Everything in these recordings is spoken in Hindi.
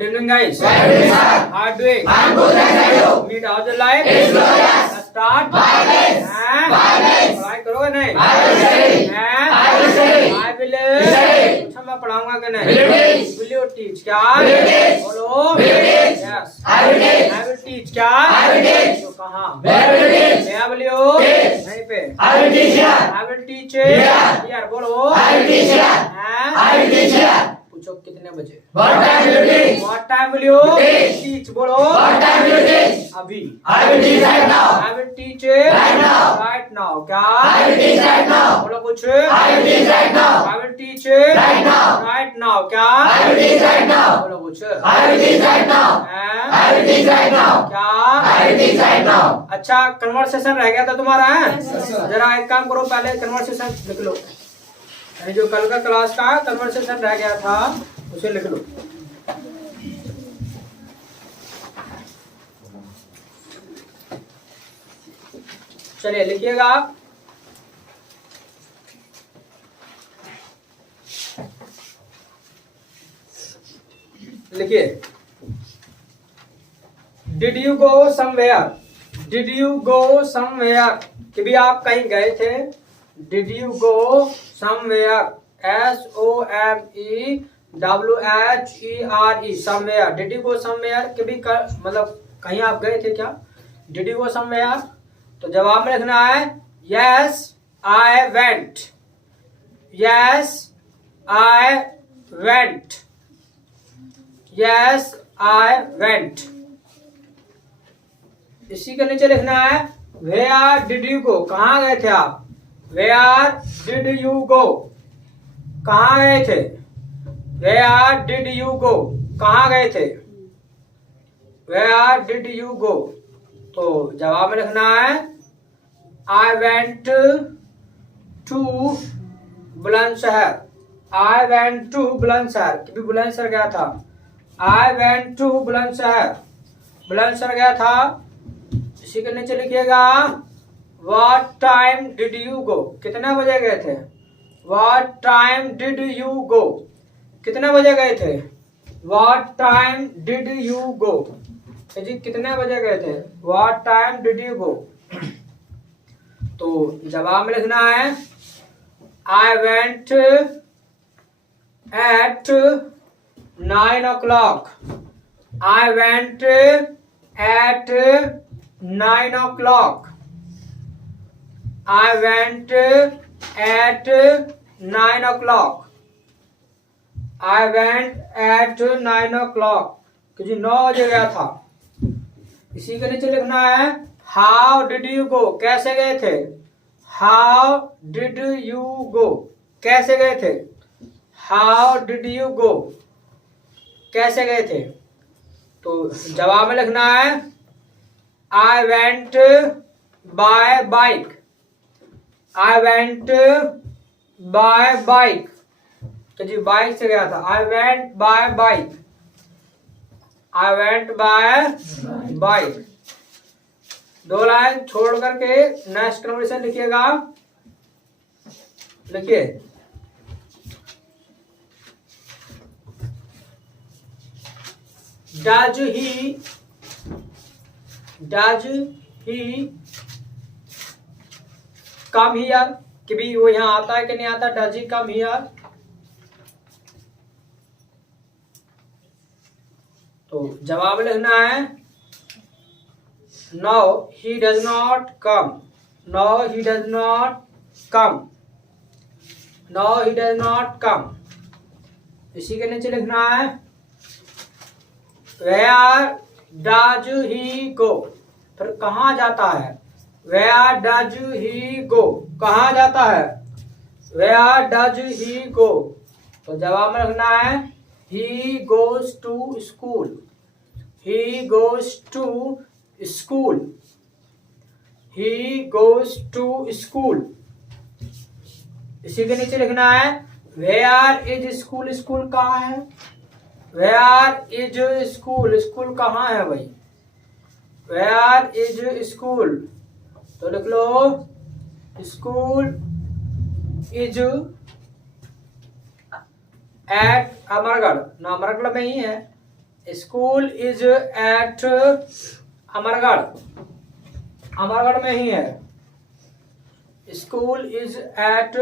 Good evening, guys. Good evening, sir. How are you doing? I'm good, thank you. Meet how's your life? It's glorious. Let's start. Violence. हैं? Violence. पढ़ाई करोगे नहीं? I will study. हैं? I will study. I will Study. अच्छा मैं पढ़ाऊंगा कि नहीं? Will you teach? Will you teach क्या? Will you teach? बोलो. Will you teach? Yes. I will teach. I will teach क्या? I will teach. तो कहाँ? Where will you teach? Where will you? Teach. नहीं पे. I will teach here. I will teach Here. here. बोलो. I will teach here. हैं? I will teach here. पूछो कितने बजे? What time will you teach? What time will you Teach. teach? बोलो. What time will you teach? अभी. I will teach right now. I will teach Right now. Right now. क्या? I will teach right now. बोलो कुछ. I will teach right now. I will teach Right now. Right now. क्या? I will teach right now. बोलो कुछ. I will teach right now. हैं? I will teach right now. क्या? I will teach right now. अच्छा कन्वर्सेशन रह गया था तुम्हारा है? sir. जरा एक काम करो पहले कन्वर्सेशन लिख लो। ये जो कल का क्लास का कन्वर्सेशन रह गया था उसे लिख लो। चलिए लिखिएगा आप। लिखिए did you go somewhere. Did you go somewhere कि भी आप कहीं गए थे। Did you go somewhere SOMEWHERE somewhere. Did you go somewhere कि भी मतलब कहीं आप गए थे क्या? डिड यू गो समवेयर तो जवाब में लिखना है yes I went. Yes I went. Yes I went. इसी के नीचे लिखना है वेयर डिड यू गो। कहाँ गए थे आप? Where did you go. कहाँ गए थे? Where did you go. कहाँ गए थे? वेयर डिड यू गो तो जवाब में लिखना है I went to Bulandshahr. I went to Bulandshahr कि भी बुलंदशहर गया था। I went to Bulandshahr. Bulandshahr गया था। इसी के नीचे लिखिएगा what time did you go. कितने बजे गए थे? What time did you go. कितने बजे गए थे? What time did you go. जी कितने बजे गए थे? What time did you go तो जवाब में लिखना है I went at 9 o'clock। I went at 9 o'clock। I went at 9 o'clock। I went at 9 o'clock कि जी 9 बजे गया था। इसी के नीचे लिखना है हाउ डिड यू गो। कैसे गए थे? हाउ डिड यू गो। कैसे गए थे? हाउ डिड यू गो। कैसे गए थे तो जवाब में लिखना है I went by bike. I went by bike तो जी बाइक से गया था। I went by bike. I went by bike. 2 line छोड़ करके नेक्स्ट कन्वर्सेशन लिखिएगा। लिखिए डज ही कम हियर कि भी वो यहाँ आता है कि नहीं आता? डज ही कम हियर तो जवाब लिखना है no he does not come. No he does not come. No he does not come. इसी के नीचे लिखना है वेयर डज ही गो। फिर कहाँ जाता है? वेयर डज ही गो। कहाँ जाता है? वेयर डज ही गो तो जवाब में लिखना है he goes to school. He goes to school. He goes to school. इसी के नीचे लिखना है वेयर इज स्कूल। स्कूल कहाँ है? Where is school. स्कूल कहाँ है भाई? वेयर इज स्कूल तो लिख लो स्कूल इज एट अमरगढ़। ना अमरगढ़ में ही है। School is at Amargarh, Amargarh में ही है। School is at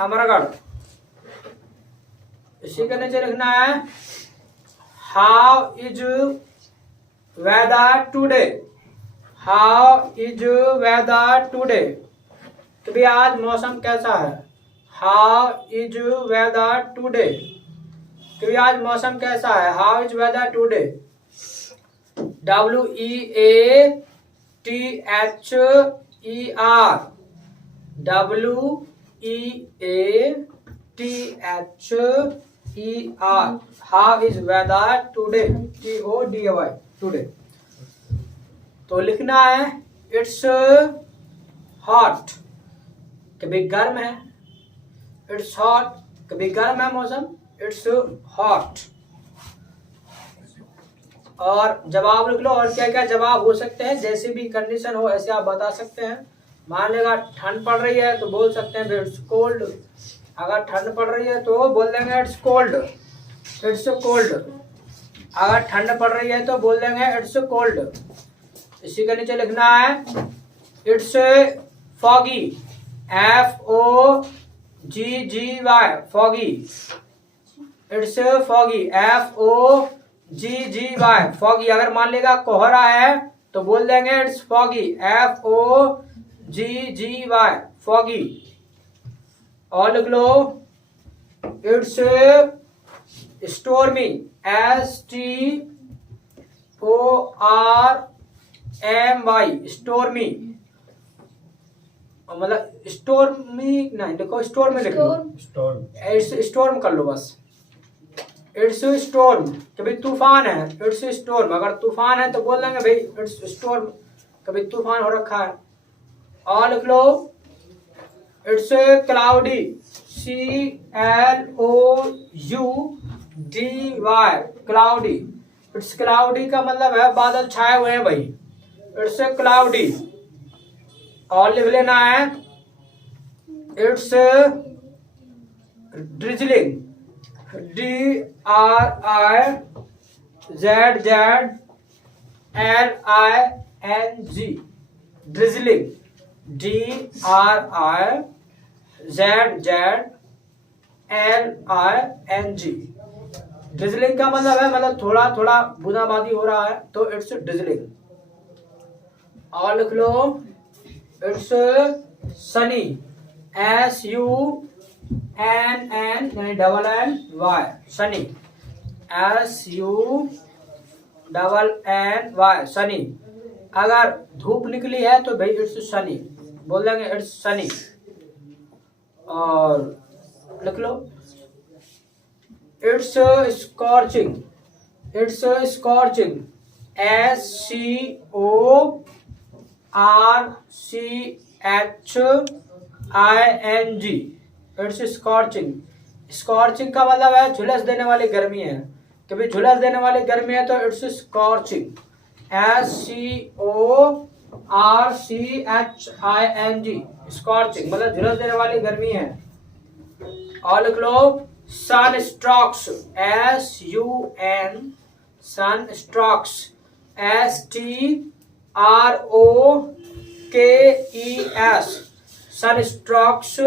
Amargarh. इसी के नीचे लिखना है how is weather today, how is weather today, तो भी आज मौसम कैसा है। हाउ इज वेदर टुडे, तो भी आज मौसम कैसा है। How is weather today. WEATHER, WEATHER, how is weather today, TODY, today. तो लिखना है इट्स हॉट, कभी गर्म है। इट्स हॉट, कभी गर्म है मौसम, इट्स हॉट। और जवाब लिख लो, और क्या क्या जवाब हो सकते हैं, जैसे भी कंडीशन हो ऐसे आप बता सकते हैं। मान लेगा ठंड पड़ रही है तो बोल सकते हैं इट्स कोल्ड। अगर ठंड पड़ रही है तो बोल देंगे इट्स कोल्ड, इट्स कोल्ड। अगर ठंड पड़ रही है तो बोल देंगे इट्स कोल्ड। इसी के नीचे लिखना है it's foggy, FOGGY, foggy. It's foggy, FOGGY, foggy. अगर मान लेगा कोहरा है तो बोल देंगे इट्स फॉगी, FOGGY, फॉगी। और लिख लो इट्स स्टोर्मी, STORMY, स्टोर्मी। मतलब स्टोर्मी नहीं, देखो स्टोर्म में लिख लो, स्टोर्म कर लो बस। इट्स स्टोर्म, कभी तूफान है, इट्स स्टोर्म। अगर तूफान है तो बोल देंगे भाई इट्स स्टोर्म, कभी तूफान हो रखा है। और लिख लो it's cloudy, CLOUDY, cloudy. It's cloudy का मतलब है बादल छाए हुए हैं भाई, इट्स क्लाउडी। और लिख लेना है it's drizzling, DRIZZLING, drizzling, DRIZZLING। Drizzling का मतलब है मतलब थोड़ा थोड़ा बूंदाबांदी हो रहा है, तो इट्स ड्रिजलिंग। और लिख लो it's sunny, SUNNY, sunny, SUNNY, sunny. अगर धूप निकली है तो भाई इट्स सनी, बोल देंगे इट्स सनी। और लिख लो it's scorching, it's scorching, SCORCHING, it's scorching. Scorching का मतलब है झुलस देने वाली गर्मी है, कभी झुलस देने वाली गर्मी है तो इट्स स्कॉर्चिंग, SCORCHING, स्कॉर्चिंग मतलब झुलस देने वाली गर्मी है। और लिख लो sun strokes, SUN, sun strokes, STROKES, sun strokes.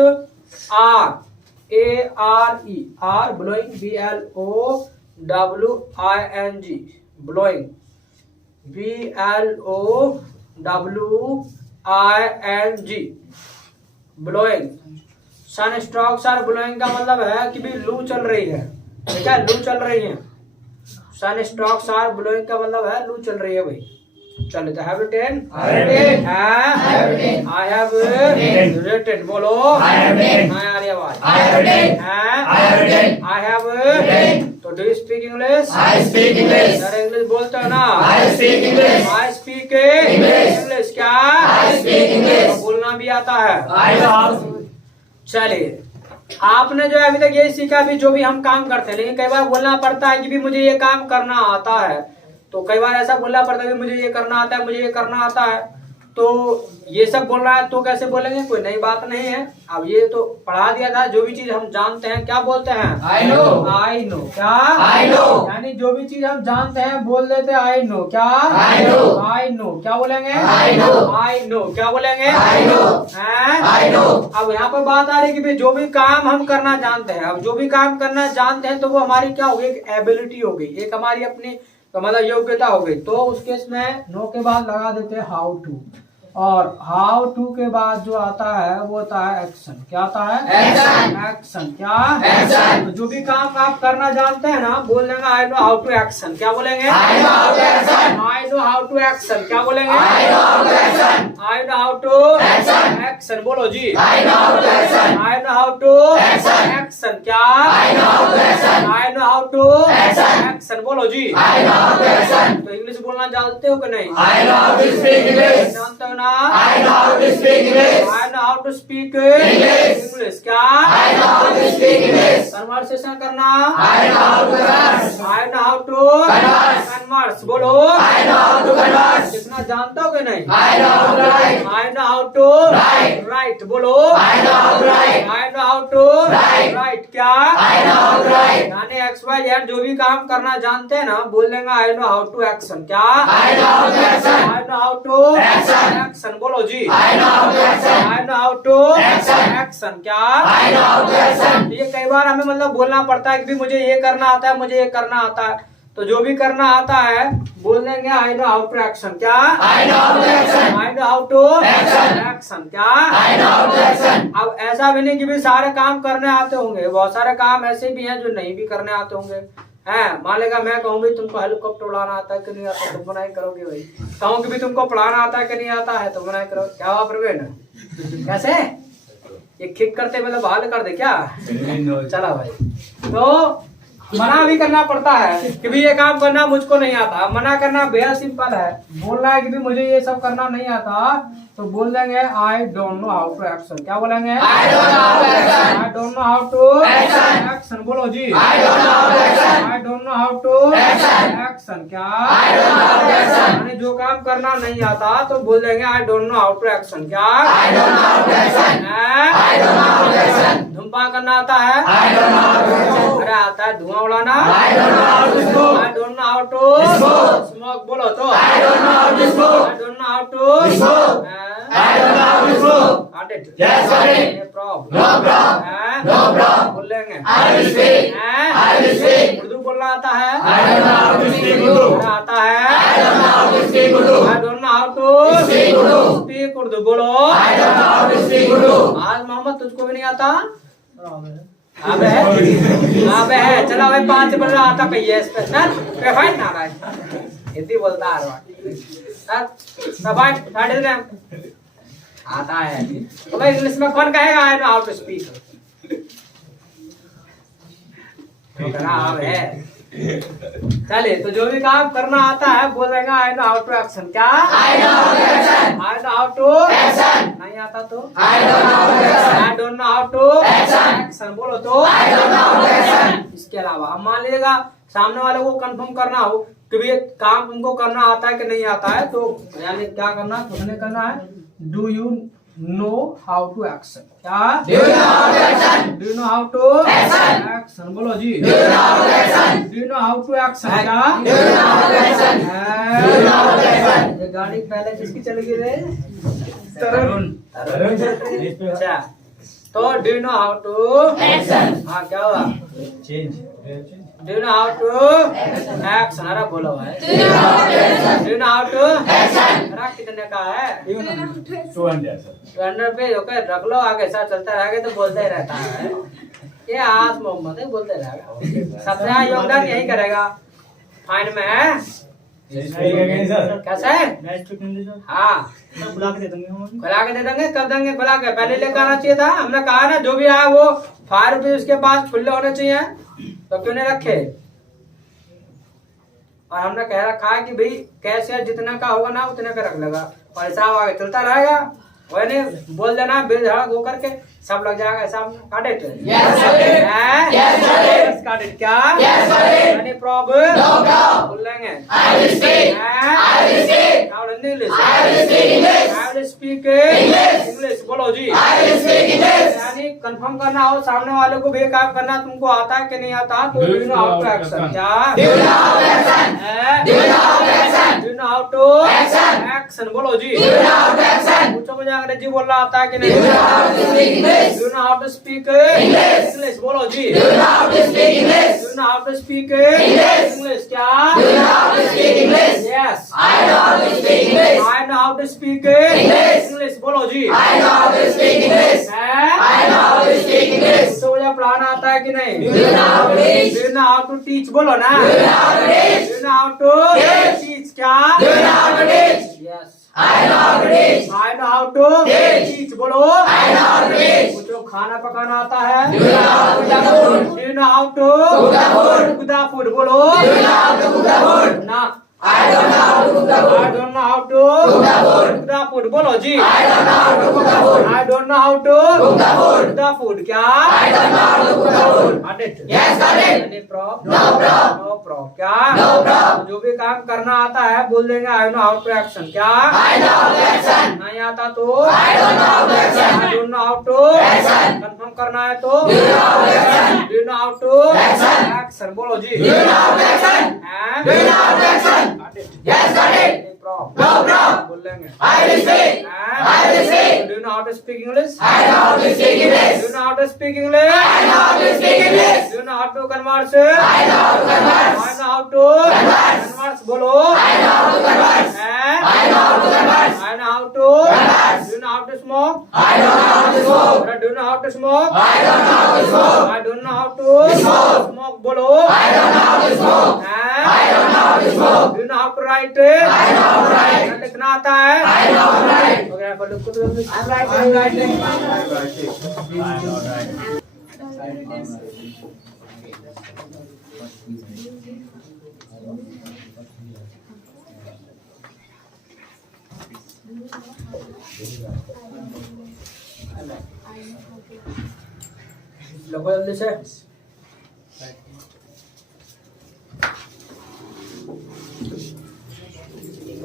RARE, blowing, BLOWING, blowing, BLOWING, blowing. Sun strokes और ब्लोइंग का मतलब है कि भी लू चल रही है, ठीक है, लू चल रही है। सन स्ट्रोक्स और ब्लोइंग का मतलब है लू चल रही है भाई। चलो तो have written, I have written, बोलो आई हैव रिटन। तो do you speak English, I speak English, English बोलते हो ना, I speak English, I speak English. क्या I speak English, बोलना भी आता है। I know, चलिए आपने जो अभी तक ये सीखा भी, जो भी हम काम करते हैं, लेकिन कई बार बोलना पड़ता है कि भी मुझे ये काम करना आता है। तो कई बार ऐसा बोलना पड़ता है कि मुझे ये करना आता है, मुझे ये करना आता है। तो ये सब बोल रहा है तो कैसे बोलेंगे, कोई नई बात नहीं है। अब ये तो पढ़ा दिया था, जो भी चीज हम जानते हैं क्या बोलते हैं, I know. I know. क्या I know. यानी जो भी चीज हम जानते हैं बोल देते आई नो। क्या I know. I know. क्या बोलेंगे, I know. I know. क्या बोलेंगे, I know. हैं? I know. अब यहाँ पर बात आ रही है कि भाई जो भी काम हम करना जानते हैं, अब जो भी काम करना जानते हैं तो वो हमारी क्या हो गई, एक एबिलिटी हो गई, एक हमारी अपनी तो मतलब योग्यता हो गई। तो उस केस में नो के बाद लगा देते हैं हाउ टू, और हाउ टू के बाद जो आता है वो होता है एक्शन। क्या आता है, Action. एक्शन। क्या Action. तो जो भी काम आप करना जानते हैं ना बोल देंगे I know how to action. क्या बोलेंगे, I know how to action. I know how to action. क्या बोलेंगे, I know how to action. I know how to Action. Action. बोलो जी, I know how to action. I know how to Action. Action. क्या I know how to action. I know how to Action. Action. बोलो जी। I know how to action. तो इंग्लिश बोलना जानते हो कि नहीं, I know how to speak English. जानते हो ना, I know how to speak English. I know how to speak English. English. क्या I know how to speak English. Conversation करना, I know how to converse. I know how to Converse. Converse. बोलो, I know how to converse. कितना जानते हो कि नहीं, I know how to write. I know how to Write. Write. बोलो, I know how to write. I know how to Right. Write. क्या I know how to write. यानी एक्स वाई जेड जो भी काम करना जानते हैं ना बोल देंगे I know how to action. क्या I know how to action. I know how to Action. Action. बोलो जी, I know how to action. I know how to Action. Action. क्या I know how to action. ये कई बार हमें मतलब बोलना पड़ता है कि भी मुझे ये करना आता है, मुझे ये करना आता है। तो जो भी करना आता है बोल देंगे I know how to action. क्या I know how to action. I know how to Action. Action. क्या I know how to action. अब ऐसा भी नहीं कि भी सारे काम करने आते होंगे, बहुत सारे काम ऐसे भी हैं जो नहीं भी करने आते होंगे। हैं मान लेगा मैं कहूँ भाई तुमको हेलीकॉप्टर उड़ाना आता है कि नहीं आता, तुम बनाए करोगे भाई। कहूँ कि भी तुमको पढ़ाना आता है कि नहीं आता है, तो बनाए करो। क्या हुआ प्रवीण, कैसे ये किक करते मतलब बहाल कर दे क्या, चला भाई। तो मना भी करना पड़ता है कि भी ये काम करना मुझको नहीं आता। मना करना बेहद सिंपल है, बोलना है कि भी मुझे ये सब करना नहीं आता तो बोल देंगे I don't know how to action. क्या बोलेंगे, I don't know how to action. I don't know how to Action. Action. बोलो जी, I don't know how to action. I don't know how to Action. Action. क्या I don't know how to action. यानी जो काम करना नहीं आता तो बोल देंगे I don't know how to action. क्या I don't know how to action. I don't know how to action. धूमपान करना आता है, I don't know how to action. अरे आता है धुआं उड़ाना, I don't know how to smoke. I don't know how to Smoke. Smoke. बोलो तो I don't know how to smoke. I don't know how to Smoke. I don't know how to smoke. Got it? Yes, got it. No problem. No problem. हैं? No problem. बोल लेंगे, I will speak. हैं? I will speak. उर्दू बोलना आता है, I don't know how to speak Urdu. अरे आता है, I don't know how to speak Urdu. I don't know how to Speak Urdu. Speak Urdu. बोलो, I don't know how to speak Urdu. आज मोहम्मद तुझको भी नहीं आता, अबे है चलो भाई 5 बोलना आता कहिए इस पे सर पे फाइट ना भाई हिंदी बोलता है सर सब फाइट आता है तो भाई इंग्लिश में कौन कहेगा I know how to speak, है चलिए। तो जो भी काम करना आता है बोल देगा I know how to action. क्या I know how to action. I know how to Action. नहीं आता तो I don't know how to action. I don't know how to Action. Action. बोलो तो I don't know how to action. इसके अलावा अब मान लीजिएगा सामने वाले को कंफर्म करना हो कि भी ये काम तुमको करना आता है कि नहीं आता है, तो यानी क्या करना है, उसने करना है do you know how to action. क्या Do you know how to action? Do you know how to Action. Action. बोलो जी, Do you know how to action? Do you know how to action. क्या Do you know how to action? Do you know how to action? ये गाड़ी पहले किसकी चल गई रे, तरुण. अच्छा तो do you know how to Action. हाँ क्या हुआ, do you know how to action. अरे बोलो भाई, Do you know how to action? Do you know how to Action. अरे कितने का है, 200 सर। 200 पे ओके रख लो, आगे साथ चलता रहेगा तो बोलते ही रहता है। ये आज मोहम्मद है बोलते रहेगा, सबसे ज़्यादा योगदान यही करेगा। फाइन में है सर कैसे है, हाँ बुला के दे देंगे हम। खुला के दे देंगे, कब देंगे खुला के, पहले लेकर आना चाहिए था। हमने कहा ना जो भी आया वो फायर भी उसके पास खुले होने चाहिए, तो क्यों नहीं रखे। और हमने कह रखा है कि भाई कैसे जितना का होगा ना उतने का रख लेगा, और हिसाब आगे चलता रहेगा। वही नहीं बोल देना बेधड़क होकर के सब लग जाएगा हिसाब। काट it, Yes, got it. Yes, got it. काट इट। क्या Yes, got it. Any problem, No problem. बोल लेंगे I will speak. I will speak. Now in English. I will speak English. I will will speak English. बोलो जी। I will speak English. यानी कंफर्म करना हो सामने वाले को भी काम करना तुमको आता है कि नहीं आता, तो do you know how to action. क्या Do you know how to action? Do you know how to action? Do you know how to Action. Action. बोलो जी। Do you know how to action? पूछो मुझे अंग्रेजी बोलना आता है कि Do you नहीं। know how to speak English? Do you know how to speak English. English. बोलो जी। Do you know how to speak English? Do you know how to speak English. English. क्या Do you know how to speak English? Yes I know how to speak English. I know how to speak English. English. बोलो जी। I know how to speak English. I know how to speak English. तो मुझे पढ़ाना आता है कि नहीं। Do you know how to teach? Do you know how to teach. बोलो ना। Do you know how to teach? Do you know how to Teach. Teach. क्या Do you know how to teach? Yes I know how to teach. I know how to Teach. Teach. बोलो I know how to teach. मुझे खाना पकाना आता है। Do you know how to cook the food? Do you know how to Cook the food. Cook the food. बोलो Do you know how to cook the food? ना I don't know how to cook the I food. Don't know how to Cook the food. Cook the food. बोलो जी। I don't know how to cook the food. I don't know how to Cook the food. Cook the food. क्या I don't know how to cook the food. Got it? Yes, got it. Any problem? No problem. No problem. क्या No problem. जो भी काम करना आता है बोल देंगे I know how to action. क्या I know how to action. नहीं आता तो I don't know how to I action. Don't know how to Action. Confirm करना है तो Do you know how to action? Do you know how to Action. Action. बोलो जी। Do you know how to action? हैं? Do you know how to action? Got it? Yes, got it. Any problem? No problem. बोल लेंगे। I will speak. हैं? I will speak. Do you know how to speak English? I know how to speak Do English. you know how to speak English? I know how to speak English. Do you know how to converse? I know how to converse. I know how to Converse. converse. बोलो I know how to converse. हैं? I know how to converse. I know how to Converse. Do you know how to smoke? I don't know how to smoke. Do you know how to smoke? I don't know how to smoke. I don't know how to Smoke. smoke. बोलो I don't know how to smoke. हैं? I don't know how to smoke. Do you know how to write? I know how to write. लिखना आता है? I know how to write. Okay, पर लिख तो दो। I'm writing. I know, right. लिखो जल्दी से।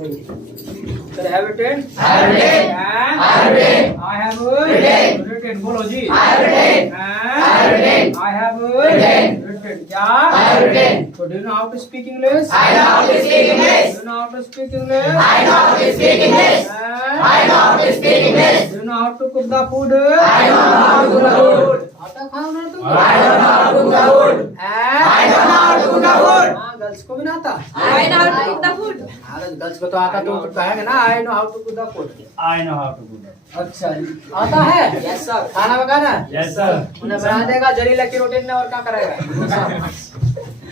Can I have it in? I have written. And I have written. I have Written. written. बोलो जी। I have written. And I have written. I have Written. written. क्या? I have written. So do you know how to speak English? I know how to speak English. Do you know how to speak English? I know how to speak English. And I know how to speak English. do you know how to cook the food? I know how to cook the food. आता खाना तुम? I don't know how to cook the food. And I don't know how to cook the food. हाँ गर्ल्स को भी ना आता। I know how to cook the food. हाँ गर्ल्स को तो आता तो कहेंगे ना I know how to cook the food. I know how to do that. अच्छा आता है? Yes sir. खाना पकाना? Yes, sir. उन्हें बना देगा जरी लकी रोटी ने और क्या करेगा।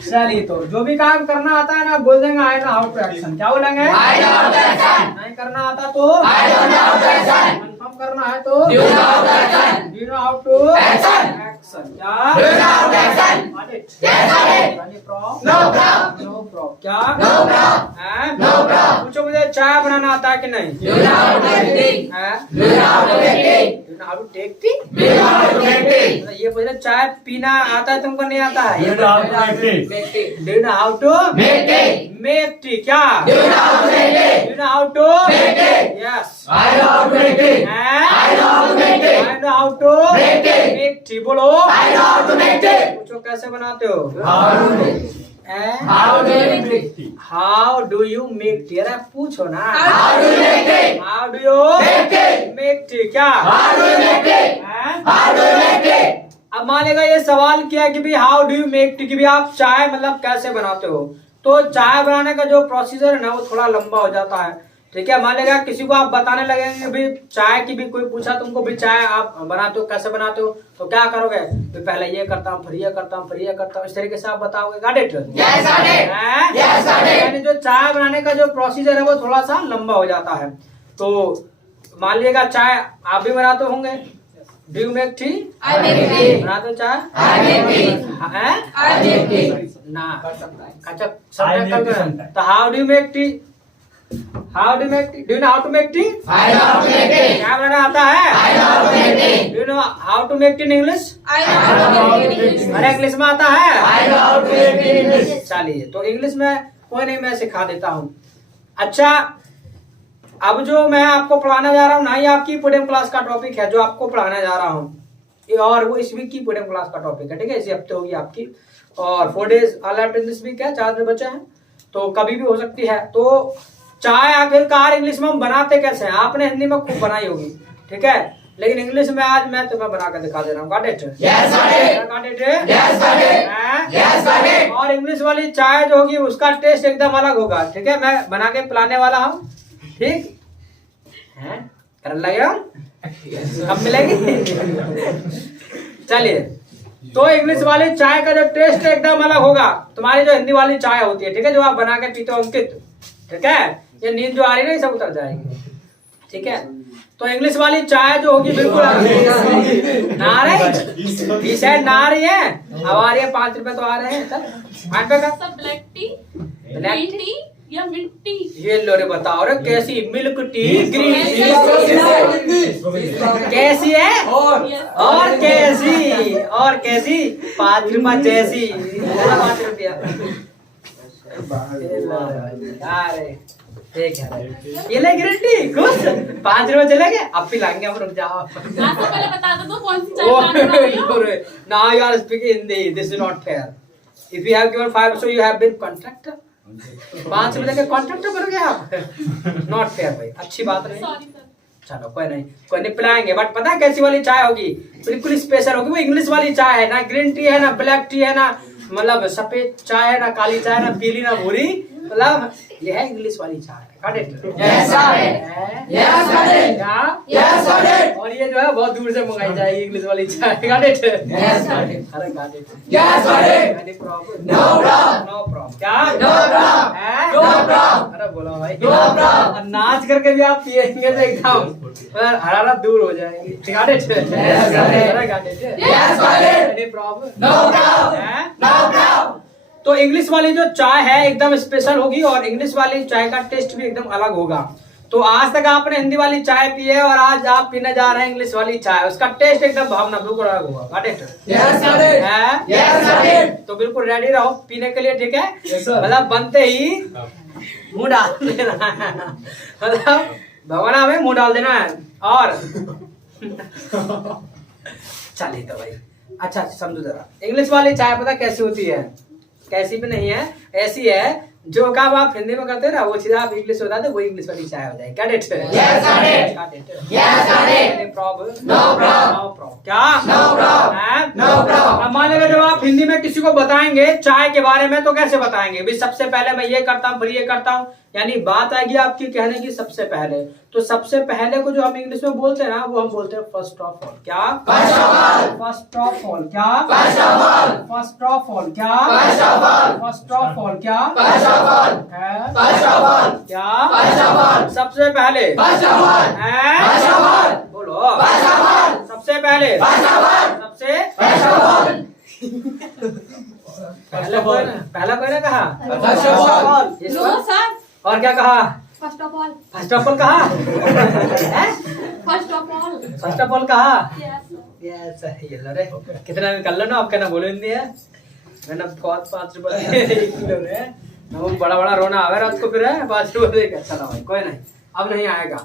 चलिए तो जो भी काम करना आता है ना बोल देंगे I know how to action. क्या बोलेंगे? I know how to action. नहीं करना आता तो I don't know how to action. Confirm करना है तो Do you know how to action? Do you know how to Action. Action. क्या Do you know how to action? Got it? Yes, got it. Any problem? No problem. No problem। क्या No problem. हैं? No problem. पूछो मुझे चाय बनाना आता है कि नहीं? Do you know how to make tea? हैं? Do you know how to make tea? Do you know how to take tea? Do you know how to make tea? मतलब ये पूछ रहे चाय पीना आता है तुमको नहीं आता है? You know how to make tea? Make tea. Do you know how to Make tea. make tea? क्या? Do you know how to make tea? Do you know how to Make tea. Yes. I know how to make tea. हैं? I know how to make tea. I know how to Make tea. make tea. बोलो I know how to make tea. पूछो कैसे बनाते हो? How to make tea? हैं? How do you make tea? Tea. How do you make tea? अरे पूछो ना। How do you make tea? How do you Make tea. make tea? क्या? How do you make tea? हैं? How do you make tea? अब मानेगा ये सवाल किया कि भी how do you make tea, कि भी आप चाय मतलब कैसे बनाते हो। तो चाय बनाने का जो प्रोसीजर है ना वो थोड़ा लंबा हो जाता है। ठीक है, मान लेगा किसी को आप बताने लगेंगे भी चाय की भी कोई पूछा तुमको भी चाय आप बनाते हो कैसे बनाते हो, तो क्या करोगे? तो पहले ये करता हूँ, फिर ये करता हूँ, फिर ये करता हूँ, इस तरीके से आप बताओगे। Got it? Yes, got it. Yes, got it. यानी जो चाय बनाने का जो प्रोसीजर है वो थोड़ा सा लंबा हो जाता है। तो मान लीजिएगा चाय आप भी बनाते होंगे। Do you make tea? I make tea. बनाते हो चाय? I make tea. हैं? I make tea. ना अच्छा I make tea sometimes. तो how do make tea? How do make tea? Do you know how to make tea? I know how to make tea. क्या बनाना आता है? I know how to make tea. Do you know how to make tea in English? I know how to make tea. अरे इंग्लिश में आता है? I know how to make tea in English. चलिए तो इंग्लिश में कोई नहीं, मैं सिखा देता हूँ। अच्छा अब जो मैं आपको पढ़ाने जा रहा हूँ ना, ये आपकी पोडियम क्लास का टॉपिक है जो आपको पढ़ाने जा रहा हूँ, और वो इस वीक की पोडियम क्लास का टॉपिक है, ठीक है। इसी हफ्ते होगी आपकी, और 4 days all left in this week है, 4 दिन बचे हैं, तो कभी भी हो सकती है। तो चाय आखिरकार इंग्लिश में हम बनाते कैसे हैं, आपने हिंदी में खूब बनाई होगी, ठीक है, लेकिन इंग्लिश में आज मैं तुम्हें बना कर दिखा दे रहा हूँ। Got it? Yes, got it. Got it? Yes, got it. Yes, got it. और इंग्लिश वाली चाय जो होगी उसका टेस्ट एकदम अलग होगा, ठीक है। मैं बना के पिलाने वाला हूँ, ठीक है। कर लगे हो? कब मिलेगी? चलिए, तो इंग्लिश वाली चाय का जो टेस्ट एकदम अलग होगा तुम्हारी जो हिंदी वाली चाय होती है, ठीक है, जो आप बना के पीते हो अंकित, ठीक है। ये नींद जो आ रही है ना सब उतर जाएगी, ठीक है। तो इंग्लिश वाली चाय जो होगी बिल्कुल ना रही, ना रही है, अब आ रही है, 5 रुपए तो आ रहे हैं, 5 रुपए का सब black T, black green tea, T या मिल्क टी? ये लो रे बताओ रे, कैसी मिल्क टी, ग्रीन टी, कैसी है और कैसी 5 रुपए जैसी, 5 रुपया। अरे ठीक है, ये ले ग्रीन टी खुश, 5 रुपए चलेंगे, अब पिलाएंगे हम, रुक जाओ। आपको पहले बता दो कौन सी चाय बनाने वाली हो। Now you are speaking Hindi. This is not fair. If you have given 5, so you have been contractor. 5 रुपए देके कॉन्ट्रैक्टर बन गए आप। नॉट फेयर भाई, अच्छी बात नहीं। Sorry sir. चलो कोई नहीं पिलाएंगे, बट पता है कैसी वाली चाय होगी, बिल्कुल स्पेशल होगी। वो इंग्लिश वाली चाय है, ना ग्रीन टी है, ना ब्लैक टी है, ना मतलब सफेद चाय है, ना काली चाय, ना पीली, ना भूरी, मतलब ये है इंग्लिश वाली चाय। Yes, got it. Yes, got it. क्या? Yes, got it. और ये जो है बहुत दूर से मंगाई जाएगी इंग्लिश वाली चाय। Got it? Yes, got it. अरे got it. Yes, got it. Any problem? No problem. No problem. क्या? No problem. हैं? No problem. अरे बोलो भाई। No problem. और नाच करके भी आप पिएंगे तो एकदम हरारत दूर हो जाएगी। Got it? Yes, got it. अरे got it? Yes, got it. Any problem? No problem. हैं? No problem. तो इंग्लिश वाली जो चाय है एकदम स्पेशल होगी, और इंग्लिश वाली चाय का टेस्ट भी एकदम अलग होगा। तो आज तक आपने हिंदी वाली चाय पी है, और आज आप पीने जा रहे हैं इंग्लिश वाली चाय, उसका टेस्ट एकदम भावना बिल्कुल अलग होगा। Got it? Yes, got it. है? Yes, got it. तो बिल्कुल रेडी रहो पीने के लिए, ठीक है। Yes, sir. मतलब बनते ही मुंह डाल देना है, मतलब भगवाना में मुंह डाल देना है। और चलिए तो भाई, अच्छा समझो जरा, इंग्लिश वाली चाय पता कैसी होती है? कैसी भी नहीं है, ऐसी है जो काम आप हिंदी में करते हैं ना, वो चीज आप इंग्लिश में बताते, वो इंग्लिश वाली चाय हो जाएगी। Got it? Yes, got it. Got it? Yes, got it. Any problem? No problem. No problem. क्या? No problem. हैं? No problem. अब मान लीजिए जब आप हिंदी में किसी को बताएंगे चाय के बारे में, तो कैसे बताएंगे? भी सबसे पहले मैं ये करता हूँ, फिर ये करता हूँ, यानी बात आएगी आपकी कहने की सबसे पहले। तो सबसे पहले को जो हम इंग्लिश में बोलते हैं ना, वो हम बोलते हैं फर्स्ट ऑफ ऑल। क्या? First of all. First of all. क्या? First of all. First of all. क्या? First of all. First of all. क्या? First of all. है? First of all. क्या? First of all. सबसे पहले। First of all. है? First of all. बोलो। First of all. सबसे पहले। First of all. सबसे First of all. पहला कोई ने कहा? First of all. इस नो पर? सर, और क्या कहा? First of all. First of all कहा? हैं? First of all. First of all कहा? यस। यस, ये लो रे, कितना भी कर लो ना, आपका ना बोलो हिंदी है, मैंने बहुत 5 रुपए किलो रे, ना वो बड़ा बड़ा रोना आवे रात को, फिर है 5 रुपए देगा। चलो भाई कोई नहीं, अब नहीं आएगा।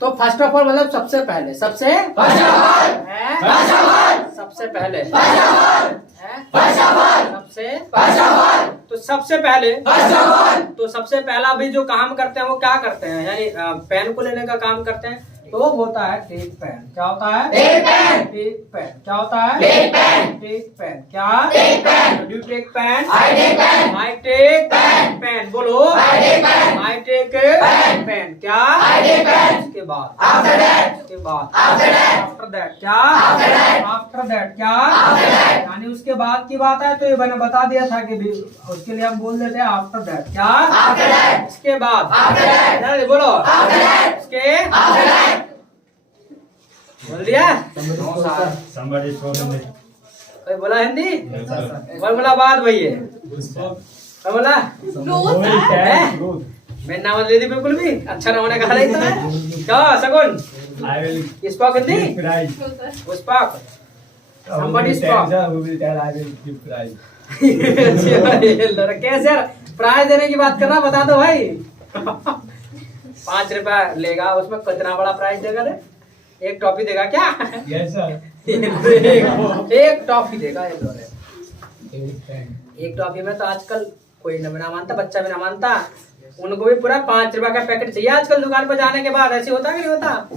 तो फर्स्ट ऑफ ऑल मतलब सबसे पहले, सबसे First of all. हैं? First of all. सबसे पहले First of all. हैं? First of all. सबसे First of all. तो सबसे पहले, First of all. तो सबसे पहला भी जो काम करते हैं वो क्या करते हैं, यानी पेन को लेने का काम करते हैं, तो वो होता है टेक पेन। क्या होता है? Take pen. Take pen. क्या होता है? Take pen. Take pen. क्या? Take pen. Do take pen? I take pen. I take Pen. Pen. बोलो। I take pen. I take Pen. Pen. क्या? I take pen. उसके बाद, After that. उसके बाद, After that. After that. क्या? After that. After that. क्या? After that. यानी उसके बाद की बात है, तो ये मैंने बता दिया था कि भी उसके लिए हम बोल देते हैं आफ्टर दैट। क्या? After that. उसके बाद, After that. जल्दी बोलो। After that. उसके After that. बोल दिया? Somebody is talking. कोई बोला हिंदी? Yes, sir. कोई बोला बात भैया? कोई बोला? No sir. हैं? मैं नाम ले दी बिल्कुल भी अच्छा ना होने का नहीं था। क्या सगुन? I will इस पाक Hindi? give prize. No sir. उस पाक? Somebody stop. Who will tell I will give prize. कैसे यार प्राइज देने की बात कर रहा, बता दो भाई। 5 रुपया लेगा, उसमें कितना बड़ा प्राइज देगा रे? एक टॉफी देगा क्या? Yes sir. एक टॉफी देगा ये लोग। एक टॉफी में तो आजकल कोई ना मानता, बच्चा भी ना मानता, उनको भी पूरा 5 रुपया का पैकेट चाहिए आजकल दुकान पर जाने के बाद। ऐसे होता कि नहीं होता?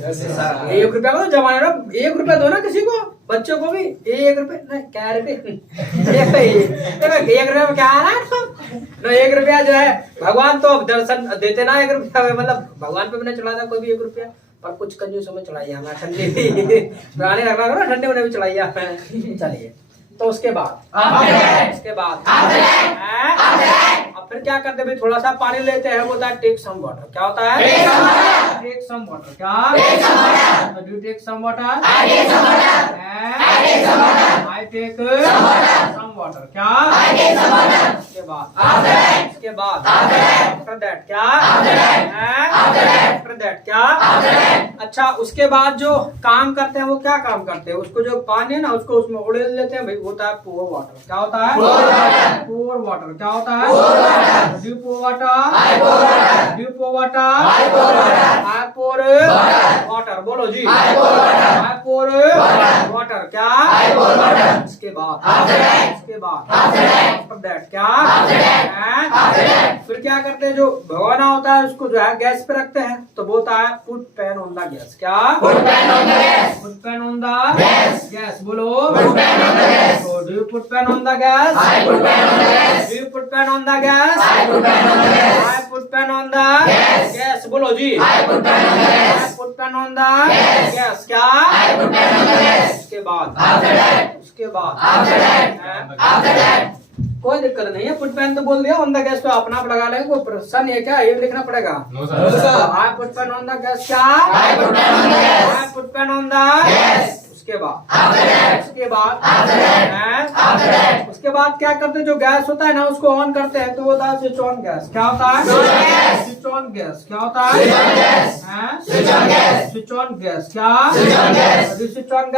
1 रुपया को जमाने ना, 1 रुपया दो ना किसी को, बच्चों को भी 1 रुपये नहीं, क्या रुपये 1 रुपया में क्या आ रहा है? 1 रुपया जो है भगवान तो दर्शन देते ना, 1 रुपया मतलब भगवान पे भी नहीं चढ़ाता कोई भी 1 रुपया, पर कुछ कंजूसों में चढ़ाइया हमें ठंडे पुराने रखा करो, ठंडे में भी चढ़ाइया। चलिए तो उसके बाद अब फिर क्या करते भाई, थोड़ा सा पानी लेते हैं, वो होता है टेक सम वाटर। क्या होता है? Take some water. क्या? Do take some water? I take some water. क्या? उसके बाद आफ्टर दैट क्या? आफ्टर दैट क्या? अच्छा, उसके बाद जो काम करते हैं वो क्या काम करते हैं? उसको जो पानी है ना, उसको उसमें उड़ेल लेते हैं भाई, होता है पोर वाटर। क्या होता है? Pour water. क्या होता है? Do pour water? Do pour water? I pour water. बोलो जी, आई पोर वाटर। क्या? उसके बाद आफ्टर दैट क्या? फिर क्या करते हैं, जो भगोना होता है उसको जो है गैस पे रखते हैं, तो वो होता है put pan on the gas. क्या? Put pan on the gas. बोलो, do you put pan on the gas? Do you put pan on the gas? I put pan on the gas. बोलो जी, I put pan on the gas. क्या? उसके बाद कोई दिक्कत नहीं है, पुट पैन तो बोल दिया, ऑन द गैस तो अपना आप लगा लेंगे, कोई प्रश्न है क्या? ये लिखना पड़ेगा। I put pan on the gas. क्या? I put pan on the gas. उसके बाद क्या करते हैं, जो गैस होता है ना उसको ऑन करते हैं, तो वो होता है स्विच ऑन गैस। क्या होता है? Switch on gas. क्या होता है? Switch on gas. क्या? Switch on gas. Switch on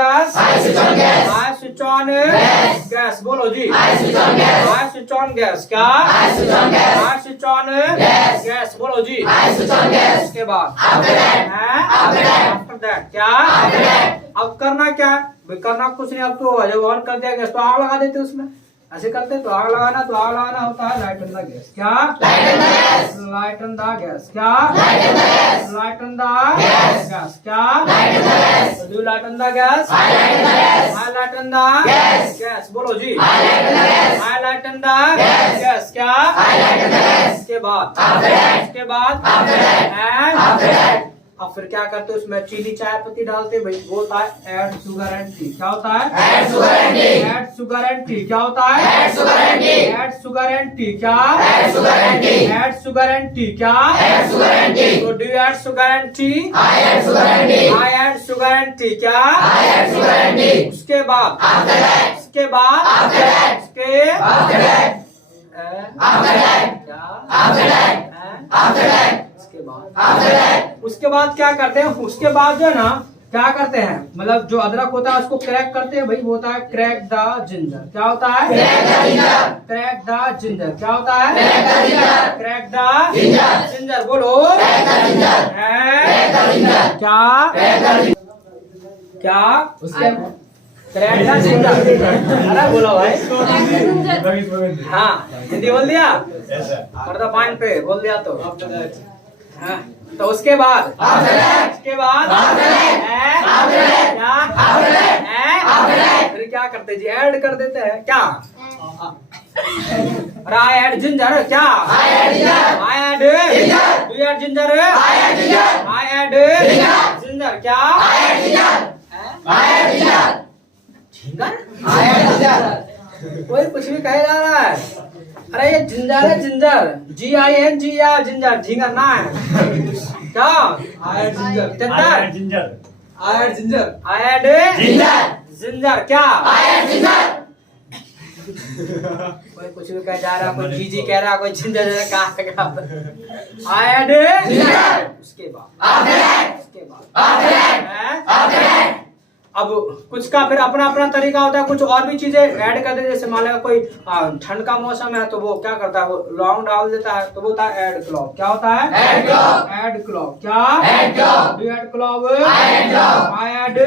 gas. बोलो जी, स्विच ऑन गैस। क्या? Switch on gas. बोलो जी। उसके बाद आफ्टर दैट क्या? अब करना क्या है? करना कुछ नहीं, अब तो जब ऑन कर दिया गैस तो आग लगा देते उसमें, ऐसे करते तो आग लगाना होता है लाइट ऑन द गैस। क्या? Light on the gas. क्या? Light on the gas. क्या? Do light on the gas? I light on the gas. बोलो जी, I light on the gas. क्या? उसके बाद अब फिर क्या करते हैं, उसमें चीनी चाय पत्ती डालते भाई, वो होता है ऐड शुगर एंड टी। क्या होता है? Add sugar and tea. क्या होता है? Add sugar and tea. क्या? Add sugar and tea. क्या? तो do add sugar and tea? I add sugar and tea. क्या? उसके बाद उसके बाद क्या करते हैं, उसके बाद जो ना क्या करते हैं, मतलब जो अदरक होता है उसको क्रैक करते हैं भाई, वो होता है क्रैक द जिंजर। क्या होता है? Crack the ginger. क्या होता है? Crack the ginger. बोलो, क्या? उसके क्रैक द जिंजर। अरे बोलो भाई, हाँ हिंदी बोल दिया, पर्दा पॉइंट पे बोल दिया तो हाँ। तो उसके बाद फिर क्या करते जी, ऐड कर देते हैं। क्या? I add ginger. क्या? I add ginger. क्या? जिंजर कोई कुछ भी कहे जा रहा है। अरे ये जिंजर है, जिंजर GINGR जिंजर, झींगा ना है क्या? जिंजर। क्या? कोई कुछ भी कह जा रहा, कोई जीजी कह रहा, कोई जिंजर कहा। उसके बाद अब कुछ का फिर अपना अपना तरीका होता है, कुछ और भी चीजें ऐड कर दे, जैसे मान लो कोई ठंड का मौसम है तो वो क्या करता है, वो लौंग डाल देता है, तो वो होता है ऐड क्लॉव। क्या होता है? Add clove. Add clove. क्या? Add clove. Do add clove? I add clove. I add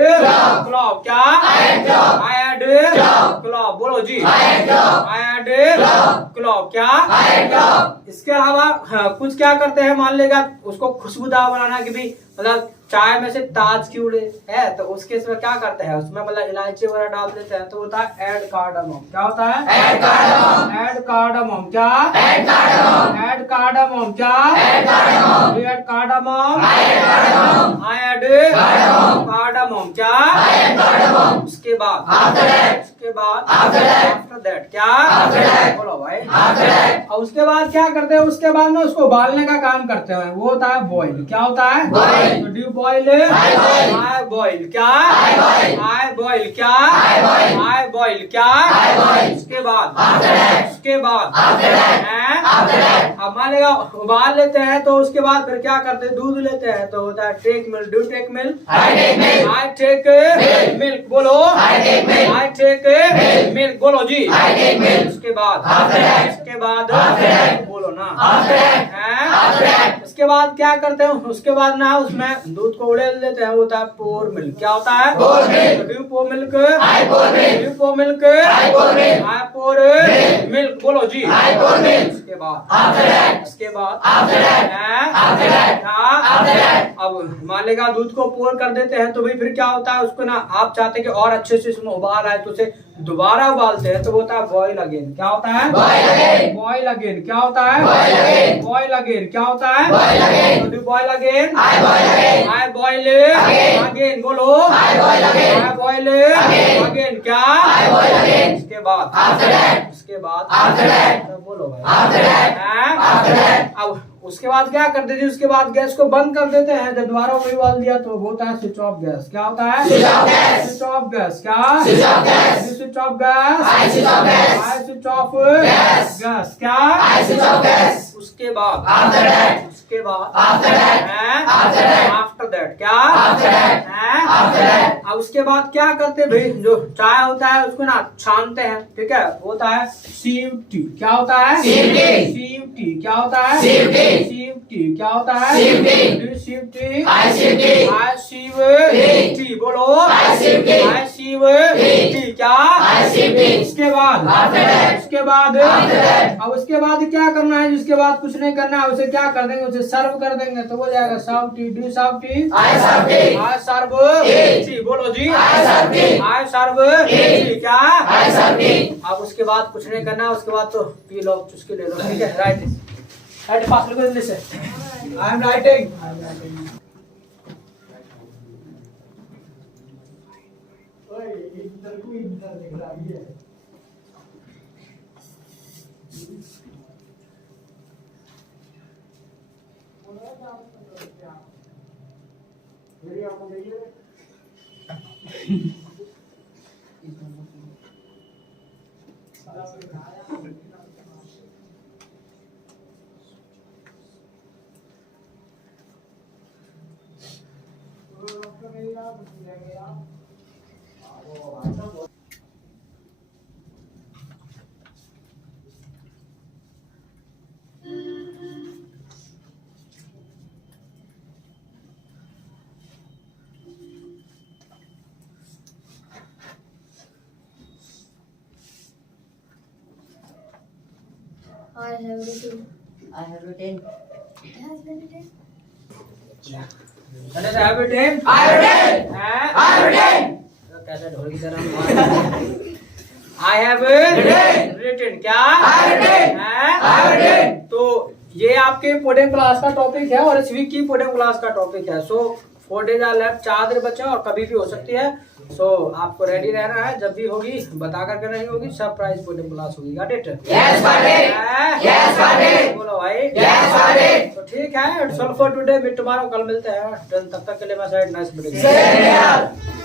clove. क्या? I add clove. I add clove. Clove. बोलो जी। I add clove. I add clove. Clove. क्या? I add clove. इसके अलावा कुछ क्या करते हैं, मान लेगा उसको खुशबूदार बनाना कि भी मतलब चाय में से ताज क्यों उड़े है, तो उसके इसमें क्या करते हैं, उसमें मतलब इलायची वगैरह डाल देते हैं, तो होता है ऐड कार्डामम। क्या होता है? Add cardamom. Add cardamom. क्या? Add cardamom. Add cardamom. क्या? Add cardamom. Add cardamom. I add cardamom. I add cardamom. Cardamom. क्या? I add cardamom. उसके बाद आफ्टर दैट। उसके बाद After that. After that. क्या? After that. बोलो भाई। After that. और उसके बाद क्या करते हैं, उसके बाद ना उसको उबालने का काम करते हैं, वो होता है बॉईल। क्या होता है? Boil. Do boil? I boil. I boil. क्या? I boil. I boil. क्या? I boil. I boil. क्या? I boil. उसके बाद After that. उसके बाद After that. हैं? After that. अब मान लेगा उबाल लेते हैं, तो उसके बाद फिर क्या करते हैं, दूध लेते हैं, तो होता है take milk. Do take milk? I take milk. I take Milk. Milk. बोलो। I take milk. I take Milk. Milk. बोलो जी। I take milk. उसके बाद After that. उसके बाद After that. बोलो ना। After that. हैं? After that. उसके बाद क्या करते हैं, उसके बाद ना उसमें दूध को उड़ेल देते हैं, वो होता है पोर मिल्क। क्या होता है? Pour milk. Do pour milk? I pour milk. Do pour milk? I pour milk. I pour Milk. Milk. बोलो जी। I pour milk. उसके बाद After that. उसके बाद After that. हैं? After that. हाँ? After that. अब मान लेगा दूध को पोर कर देते हैं, तो भाई फिर क्या होता है, उसको ना आप चाहते हैं कि और अच्छे से इसमें उबाल आए, तो उसे दोबारा उबालते हैं, तो वो होता है बॉईल अगेन। क्या होता है? Boil again. Boil again. क्या होता है? Boil again. Boil again. क्या होता है? Boil again. Do boil again? I boil again. I boil Again. Again. बोलो। I boil again. I boil Again. Again. क्या? I boil again. उसके बाद After that. उसके बाद After that. तो बोलो भाई। After that. हैं? After that. अब उसके बाद क्या करते थे, उसके बाद गैस को बंद कर देते हैं, जब दोबारा वही उबाल दिया तो वो होता है स्विच ऑफ गैस। क्या होता है? Switch off gas. Switch off gas. क्या? Switch off gas. Switch off gas. I switch off gas. I switch off Gas. Gas. क्या? I switch off gas. उसके बाद After that. उसके बाद After that. हैं? After that. After that. क्या? After that. हैं? After that. अब उसके बाद क्या करते हैं भाई, जो चाय होता है उसको ना छानते हैं, ठीक है, वो होता है सीवटी। क्या होता है? सीवटी। सीवटी। क्या होता है? सीवटी। सीवटी। क्या होता है? सीवटी। सीवटी। I सीवटी। आई सीवटी। बोलो। I सीवटी। आई सीवटी। क्या? I सीवटी। उसके बाद After that. उसके बाद After that. अब उसके बाद क्या करना है, जिसके बाद कुछ नहीं करना है, उसे क्या कर देंगे, उसे सर्व कर देंगे, तो हो जाएगा serve tea. Do serve tea. I serve tea. I serve tea. बोलो जी। I serve tea. I serve tea. क्या? I serve tea. अब उसके बाद कुछ नहीं करना है, उसके बाद तो पी लो, चुस्की ले लो, ठीक है। राइट राइट पास लिखो जल्दी से। I am writing. I have written. I have written. It has been written. Can I have it in? I have written. हैं? I have written. कैसे ढोल की तरह I have written। क्या? I have written. हैं? I have written. तो ये आपके पोडियम क्लास का टॉपिक है और इस वीक की पोडियम क्लास का टॉपिक है। सो 4 days आर लेफ्ट, 4 दिन बचे और कभी भी हो सकती है। सो आपको रेडी रहना है, जब भी होगी बता करके नहीं होगी, सरप्राइज पोडियम क्लास होगी। Got it? Yes, got it. Yes, got it. बोलो भाई। Yes, got it. तो ठीक है, इट्स ऑल फॉर टुडे, मिट टुमारो, कल मिलते हैं। तब तक के लिए मैं side nice meeting. Same here.